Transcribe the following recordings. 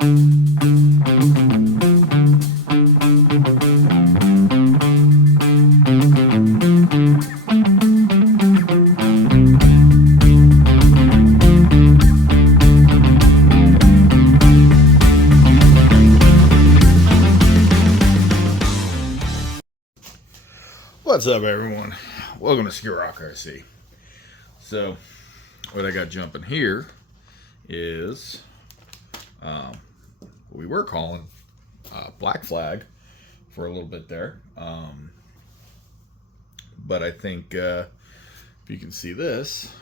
What's up, everyone? Welcome to Flub RC. So, what I got jumping here is what we were calling Black Flag for a little bit there. But I think if you can see this,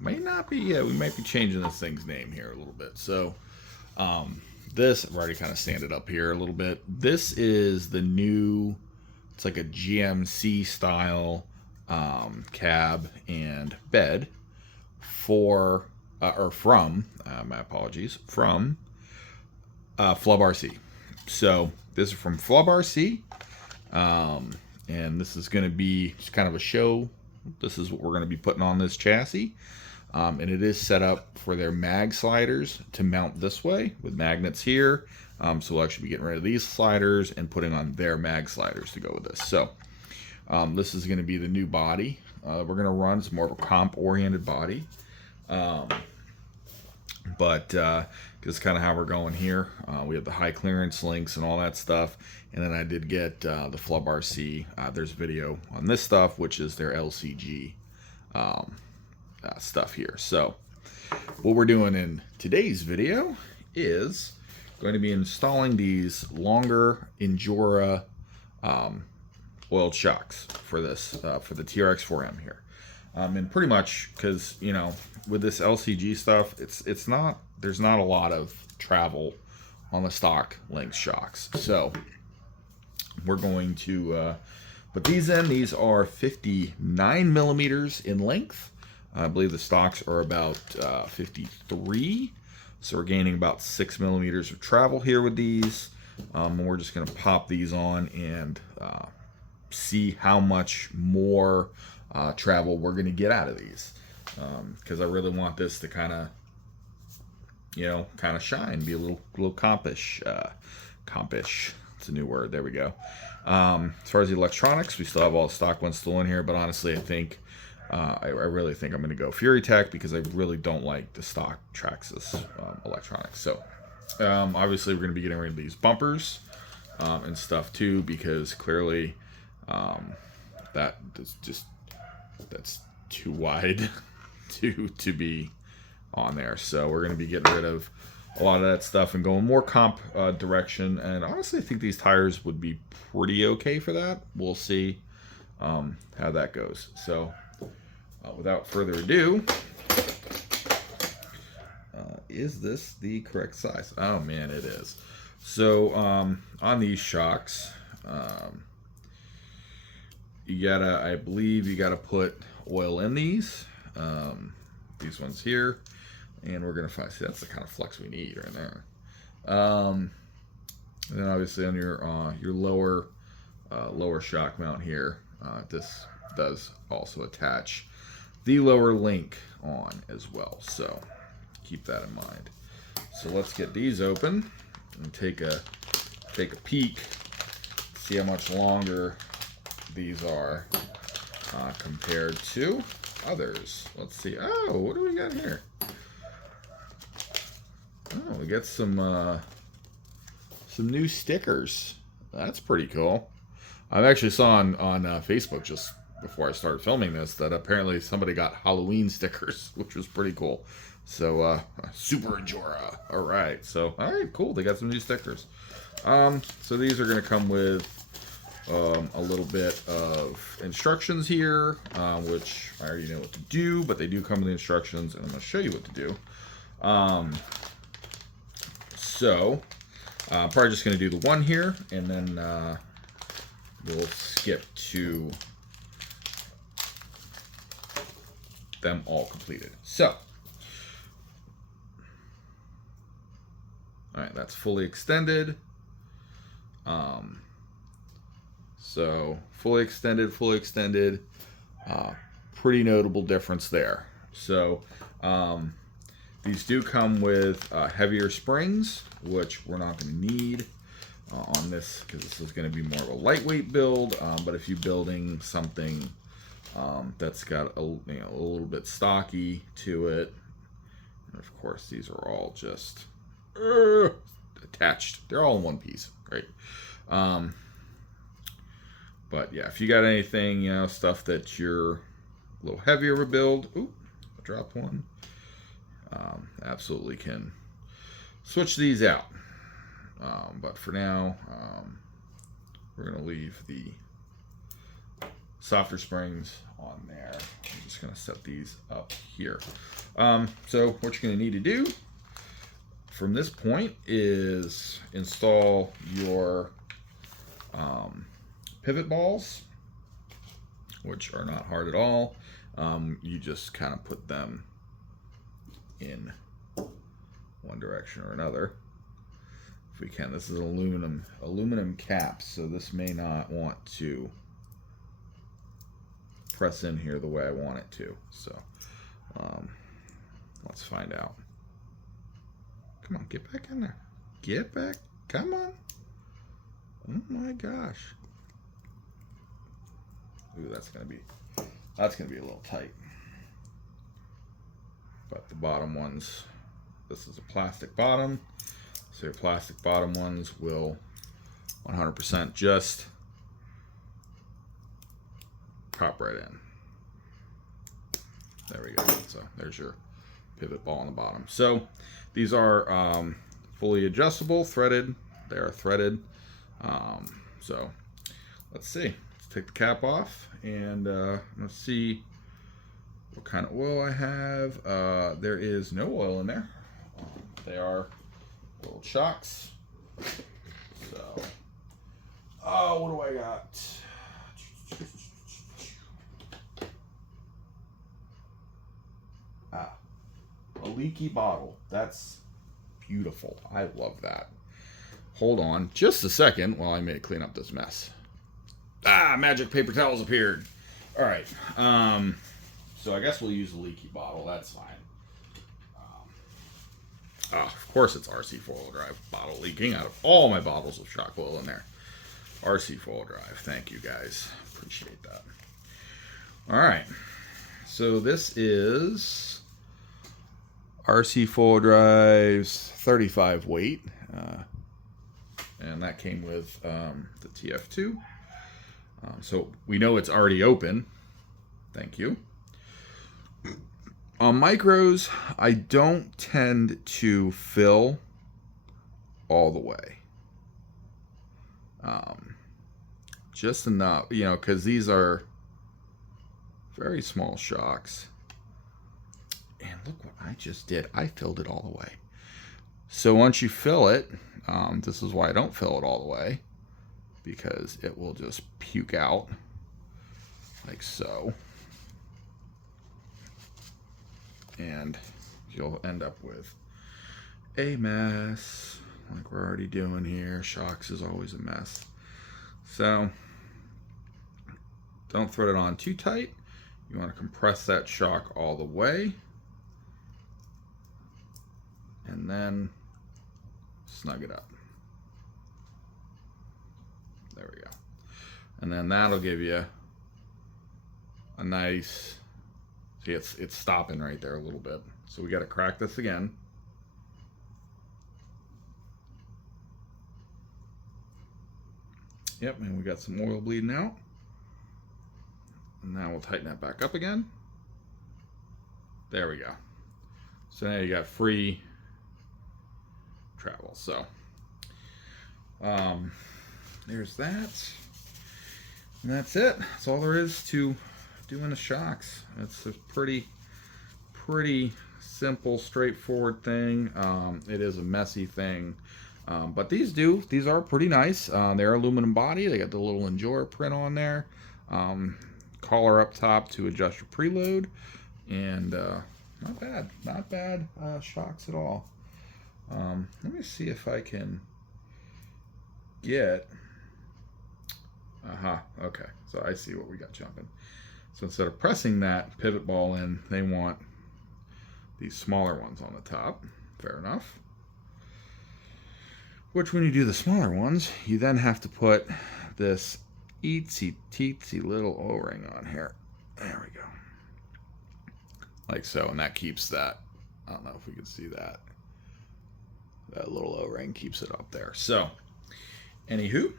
may not be. We might be changing this thing's name here a little bit. So, this I've already kind of sanded up here a little bit. This is the new. It's like a GMC style cab and bed for from my apologies, from Flub RC. So this is from Flub RC, and this is going to be just kind of a show. This is what we're going to be putting on this chassis, and it is set up for their mag sliders to mount this way with magnets here. So we'll actually be getting rid of these sliders and putting on their mag sliders to go with this. So this is going to be the new body we're going to run. It's more of a comp-oriented body. But this is kind of how we're going here. We have the high clearance links and all that stuff. And then I did get the Flub RC. There's video on this stuff, which is their LCG stuff here. So what we're doing in today's video is going to be installing these longer Injora oiled shocks for this for the TRX4m here, and pretty much because with this LCG stuff, it's not, there's not a lot of travel on the stock length shocks. So we're going to put these in. These are 59 millimeters in length. I believe the stocks are about 53. So we're gaining about 6 millimeters of travel here with these. And we're just going to pop these on and see how much more travel we're going to get out of these. Because I really want this to kind of, shine, be a little compish. Compish. It's a new word. There we go. As far as the electronics, we still have all the stock ones still in here. But honestly, I think I really think I'm going to go Fury Tech because I really don't like the stock Traxxas electronics. So obviously we're going to be getting rid of these bumpers and stuff too, because clearly that's too wide to be on there. So we're going to be getting rid of a lot of that stuff and going more comp direction. And honestly, I think these tires would be pretty okay for that. We'll see how that goes. So without further ado, is this the correct size? Oh man, it is. So on these shocks, I believe you gotta put oil in these ones here, and we're gonna see that's the kind of flux we need right there. And then obviously on your lower shock mount here, this does also attach the lower link on as well, so keep that in mind. So let's get these open and take a peek, see how much longer these are compared to others. Let's see. Oh, what do we got here? Oh, we got some new stickers. That's pretty cool. I actually saw on Facebook just before I started filming this that apparently somebody got Halloween stickers, which was pretty cool. So Super Injora. All right, cool. They got some new stickers. So these are going to come with a little bit of instructions here, which I already know what to do, but they do come with the instructions, and I'm going to show you what to do. So probably just going to do the one here, and then we'll skip to them all completed. So, all right, that's fully extended. So fully extended, pretty notable difference there. So These do come with heavier springs, which we're not going to need on this because this is going to be more of a lightweight build. But if you're building something that's got a little bit stocky to it, and of course these are all just attached. They're all in one piece, right? But yeah, if you got anything, stuff that you're a little heavier of a build, ooh, I dropped one. Absolutely can switch these out. But for now, we're going to leave the softer springs on there. I'm just going to set these up here. So what you're going to need to do from this point is install your pivot balls, which are not hard at all. You just kind of put them in one direction or another. If we can, this is an aluminum cap, so this may not want to press in here the way I want it to. So let's find out. Come on, get back in there. Get back. Come on. Oh my gosh. Ooh, that's gonna be a little tight. But the bottom ones, this is a plastic bottom, so your plastic bottom ones will 100% just pop right in. There we go. So there's your pivot ball on the bottom. So these are fully adjustable, threaded. They are threaded. So let's see. Let's take the cap off and let's see what kind of oil I have. There is no oil in there. They are little chocks. So, what do I got? A leaky bottle. That's beautiful. I love that. Hold on just a second while I may clean up this mess. Magic paper towels appeared. All right. So I guess we'll use a leaky bottle. That's fine. Of course it's RC four-wheel drive bottle leaking out of all my bottles of shock oil in there. RC four-wheel drive. Thank you guys. Appreciate that. All right. So this is RC four-wheel drive's 35 weight. And that came with the TF2. So we know it's already open. Thank you. On micros, I don't tend to fill all the way. Just enough, because these are very small shocks. And look what I just did. I filled it all the way. So once you fill it, this is why I don't fill it all the way, because it will just puke out like so. And you'll end up with a mess like we're already doing here. Shocks is always a mess. So don't thread it on too tight. You want to compress that shock all the way. And then snug it up. There we go. And then that'll give you a nice, see it's stopping right there a little bit. So we got to crack this again. Yep, and we got some oil bleeding out. And now we'll tighten that back up again. There we go. So now you got free travel. So there's that. And that's it. That's all there is to doing the shocks. It's a pretty simple, straightforward thing. It is a messy thing. But these are pretty nice. They're aluminum body. They got the little Injora print on there. Collar up top to adjust your preload. And not bad shocks at all. Let me see if I can get, okay, so I see what we got jumping. So instead of pressing that pivot ball in, they want these smaller ones on the top. Fair enough. Which, when you do the smaller ones, you then have to put this itsy teensy little O-ring on here. There we go. Like so, and that keeps that, I don't know if we can see that. That little O-ring keeps it up there. So, anywho,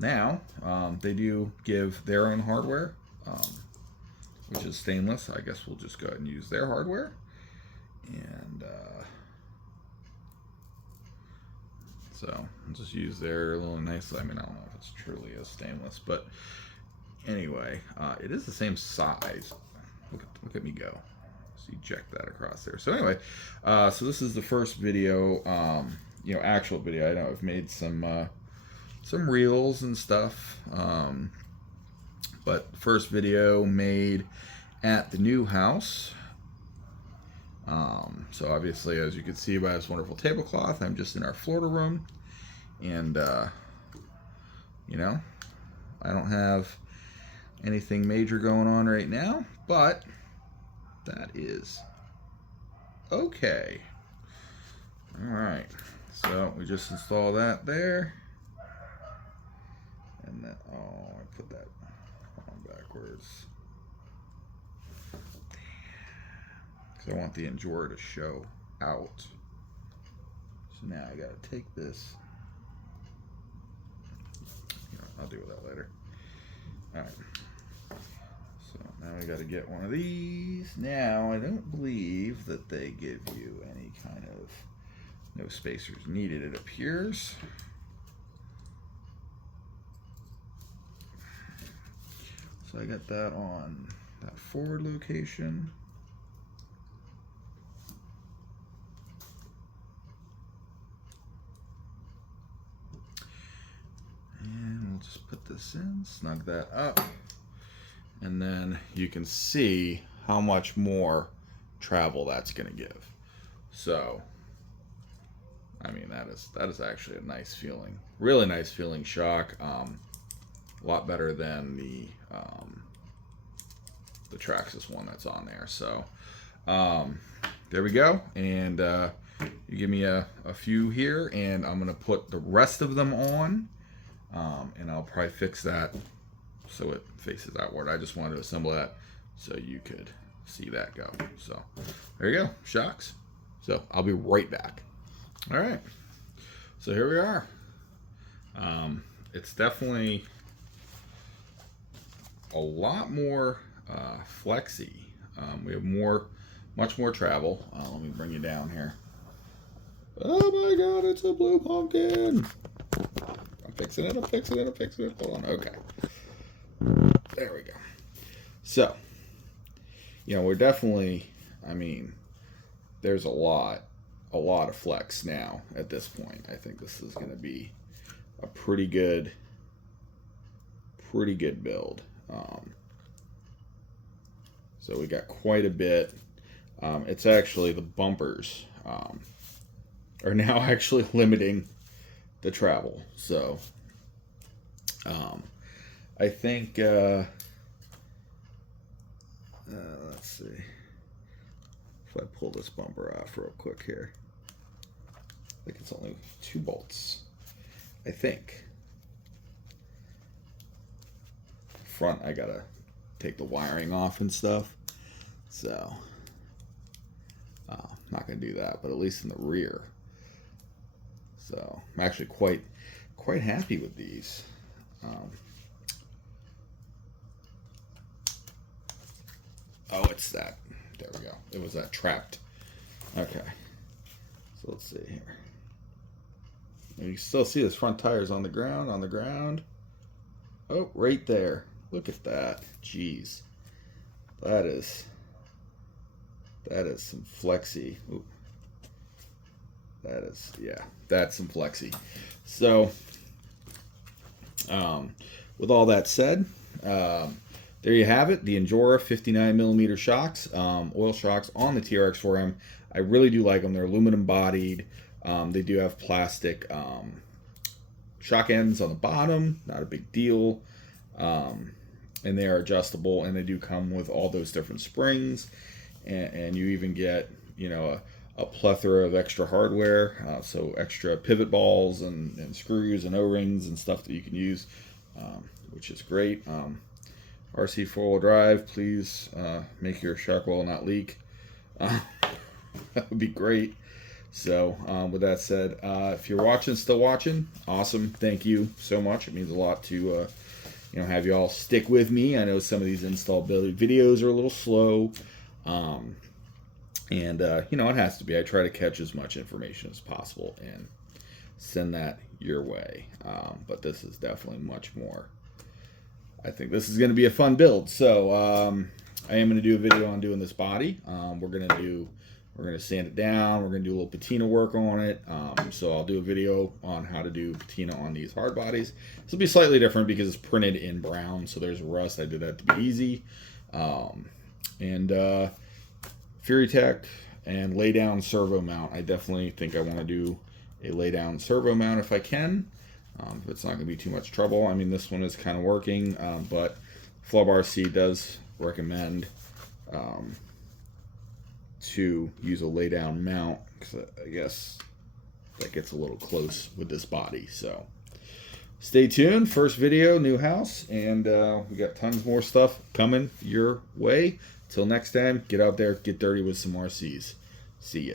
now they do give their own hardware, which is stainless. I guess we'll just go ahead and use their hardware. And so I'll just use their little nice, I mean, I don't know if it's truly a stainless, but anyway, it is the same size. Look at me go. So you eject that across there. So anyway, so this is the first video, actual video. I know I've made some reels and stuff, but first video made at the new house. So obviously, as you can see by this wonderful tablecloth, I'm just in our Florida room, and I don't have anything major going on right now, but that is okay. All right, so we just install that there, and then I put that on backwards. I want the Injora to show out. So now I gotta take this. I'll deal with that later. Alright. So now we gotta get one of these. Now I don't believe that they give you any kind of no spacers needed, it appears. So I got that on that forward location. And we'll just put this in, snug that up, and then you can see how much more travel that's going to give. So, I mean, that is actually a nice feeling, really nice feeling shock. A lot better than the Traxxas one that's on there. So, there we go. And you give me a few here, and I'm going to put the rest of them on. And I'll probably fix that so it faces outward. I just wanted to assemble that so you could see that go. So there you go, shocks. So I'll be right back. All right, so here we are. It's definitely a lot more flexy. We have much more travel. Let me bring you down here. Oh my God, it's a blue pumpkin. I'm fixing it. Hold on. Okay. There we go. So, we're definitely, I mean, there's a lot of flex now at this point. I think this is going to be a pretty good build. So we got quite a bit. It's actually the bumpers are now actually limiting the travel. So I think let's see if I pull this bumper off real quick here. I think it's only 2 bolts, I think. Front, I gotta take the wiring off and stuff, so I'm not gonna do that, but at least in the rear. So I'm actually quite happy with these. Oh, it's that. There we go. It was that trapped. Okay. So let's see here. And you can still see this front tire's on the ground. Oh, right there. Look at that. Jeez. That is some flexy. Ooh. That is, yeah, that's some flexy. So, with all that said, there you have it, the Injora 59mm shocks, oil shocks on the TRX4m. I really do like them. They're aluminum bodied. They do have plastic shock ends on the bottom, not a big deal. And they are adjustable, and they do come with all those different springs and you even get, you know, a plethora of extra hardware, so extra pivot balls and screws and O-rings and stuff that you can use, which is great. RC four-wheel drive, please make your shock oil not leak. That would be great. So with that said, if you're still watching, awesome. Thank you so much. It means a lot to you know, have you all stick with me. I know some of these installability videos are a little slow. And you know, it has to be. I try to catch as much information as possible and send that your way. But this is definitely much more. I think this is going to be a fun build. So I am going to do a video on doing this body. We're going to sand it down. We're going to do a little patina work on it. So I'll do a video on how to do patina on these hard bodies. This will be slightly different because it's printed in brown. So there's rust. I did that to be easy. Fury Tech and lay down servo mount. I definitely think I want to do a lay down servo mount if I can. It's not going to be too much trouble. I mean, this one is kind of working, but Flub RC does recommend to use a lay down mount, because I guess that gets a little close with this body. So stay tuned. First video, new house, and we got tons more stuff coming your way. Till next time, get out there, get dirty with some RCs. See ya.